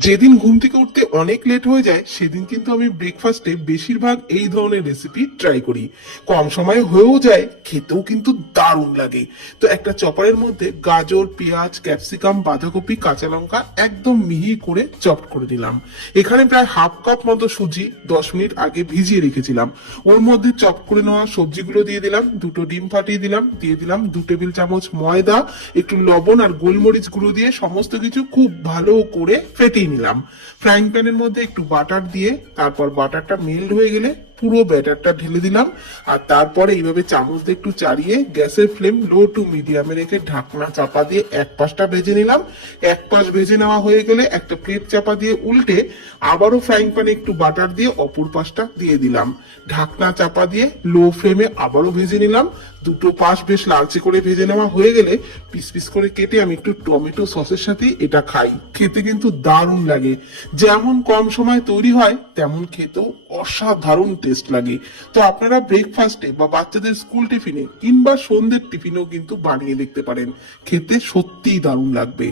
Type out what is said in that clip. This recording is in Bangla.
যেদিন ঘুম থেকে উঠতে অনেক লেট হয়ে যায় সেদিন কিন্তু আমি ব্রেকফাস্টে বেশিরভাগ এই ধরনের রেসিপি ট্রাই করি। কম সময়ে হয়েও যায়, খেতেও কিন্তু দারুণ লাগে। তো একটা চপারের মধ্যে গাজর, পেঁয়াজ, ক্যাপসিকাম, বাঁধাকপি, কাঁচা লঙ্কা একদম মিহি করে চপ করে দিলাম। এখানে প্রায় হাফ কাপ মতো সুজি 10 মিনিট আগে ভিজিয়ে রেখেছিলাম। ওর মধ্যে চপ করে নেওয়া সবজিগুলো দিয়ে দিলাম, দুটো ডিম ফাটিয়ে দিলাম, দিয়ে দিলাম 2 টেবিল চামচ ময়দা, একটু লবণ আর গোলমরিচ গুঁড়ো দিয়ে সমস্ত কিছু খুব ভালো করে ফেটিয়ে নিলাম। ফ্রাইং প্যানের মধ্যে একটু বাটার দিয়ে তারপর বাটারটা মেল্ট হয়ে গেলে পুরো ব্যাটারটা ঢেলে দিলাম। আর তারপরে এইভাবে চামচ দিয়ে একটু চাড়িয়ে গ্যাসের ফ্লেম লো টু মিডিয়ামে রেখে ঢাকনা চাপা দিয়ে এক পাশটা ভেজে নিলাম। এক পাশ ভেজে নেওয়া হয়ে গেলে একটা প্লেট চাপা দিয়ে উল্টে আবারও ফ্রাইং প্যানে একটু বাটার দিয়ে অপর পাশটা দিয়ে দিলাম। ঢাকনা চাপা দিয়ে লো ফ্লেমে আবারও ভেজে নিলাম। দুটো পাশ বেশ লালচে করে ভেজে নেওয়া হয়ে গেলে পিস পিস করে কেটে আমি একটু টমেটো সসের সাথে এটা খাই। খেতে কিন্তু দারুণ লাগে। যেমন কম সময় তৈরি হয় তেমন খেতেও অসাধারণ টেস্ট লাগে। তো আপনারা ব্রেকফাস্টে বা বাচ্চাদের স্কুল টিফিনে কিংবা সন্ধ্যের টিফিনেও কিন্তু বানিয়ে দেখতে পারেন। খেতে সত্যিই দারুণ লাগবে।